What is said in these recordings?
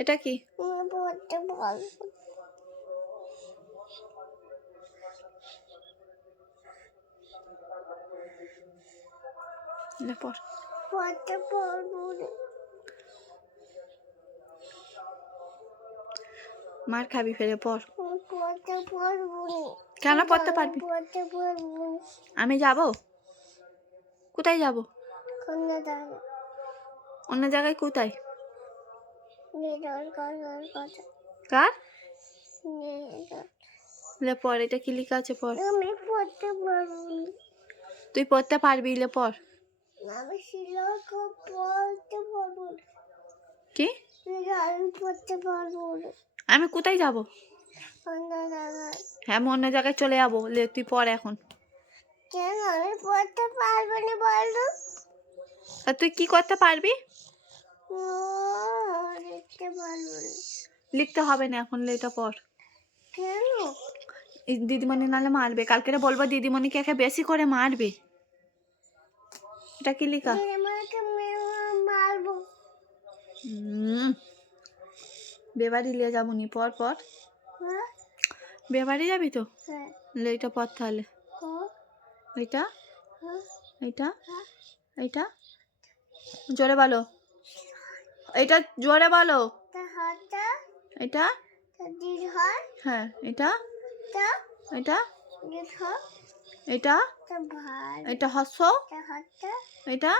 এটা কি? পড়তে পারবো লে পড়। পড়তে পারবো না। মার খাবি ফেরে পড়। পড়তে পারবো না। কেন পড়তে পারবি? পড়তে পারবো না। আমি যাব? কোথায় যাব? কোন জায়গায়? অন্য জায়গায় কোথায়? নিদর করার কথা। কার? নিদর। লে পড়, এটা কি লেখা আছে পড়। আমি পড়তে পারবো না। তুই পড়তে পারবি, লে পড়। আমি শিলাকে পড়তে পারবো না। কি? আমি পড়তে পারবো না। আমি কোথায় যাব? অন্য জায়গায়। হ্যাঁ, আমি অন্য জায়গায় চলে যাব। লে তুই পড় এখন। কেন আমি পড়তে পারবো না বলো? আর তুই কি করতে পারবি? লিখতে পারবো না। লিখতে হবে না এখন, লে এটা পড়। কেন? দিদিমণি নাহলে মারবে। কালকে বলবো দিদিমণিকে একে বেশি করে মারবে। এটা কি লেখা? দিদিমণিকে মারবো। বেবাড়ি নিয়ে যাবো নি, পর পর। হ্যাঁ? বেবাড়ি যাবি তো? হ্যাঁ। লে এটা পর তাহলে। এটা হ্যাঁ। এটা এটা জোরে বলো। এটা জোরে বলো। এটা হ্যাঁ, এটা এটা এটা এটা হস্য। এটা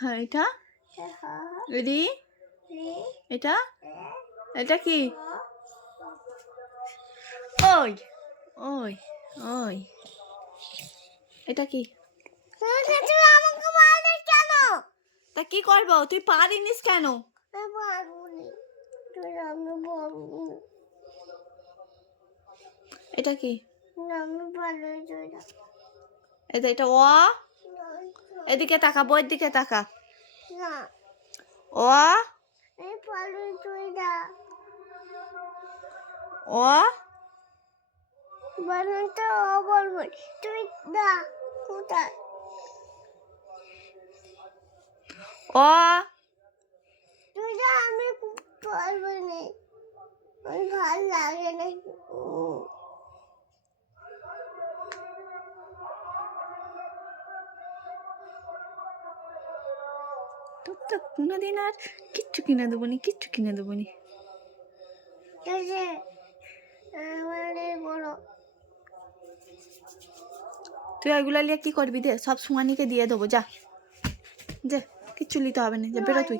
হ্যাঁ, এটা রি। এটা এটা কি? ওই ওই ওই এটা কি? তা কি করবো? তুই পারিনিস কেন? এটা কি? এটা এটা অ। এদিকে তাকা, বইয়ের দিকে তাকা। অ অ তুই দা কোথায়? অ তুই দা, আমি পারবো না। আমার ভাল লাগে না। তোর তো কোনোদিন আর কিচ্ছু কিনে দেবো নি, কিচ্ছু কিনে দেবো নি। তুই ওইগুলো নিয়ে কি করবি? দে, সব সুমানিকে দিয়ে দেবো, যা যে, কিচ্ছু নিতে হবে না, যে বেরো তুই।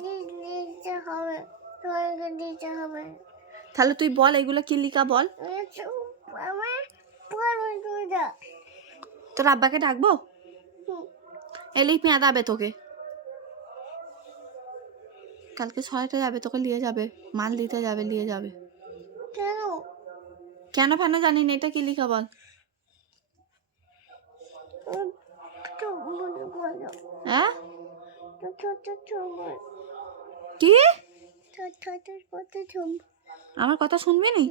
তাহলে তুই বল এগুলো কি লিখা বল। তোর আব্বাকে ডাকবো? এলেই পেঁদাবে তোকে। কালকে সরাইতে যাবে, তোকে নিয়ে যাবে, মাল দিতে যাবে, নিয়ে যাবে। কেন ফেন জানি না, এটা কি লিখা বল। হ্যাঁ কি? আমার কথা শুনবি নি?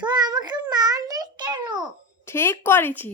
তুই আমাকে মারলি কেন? ঠিক করেছি।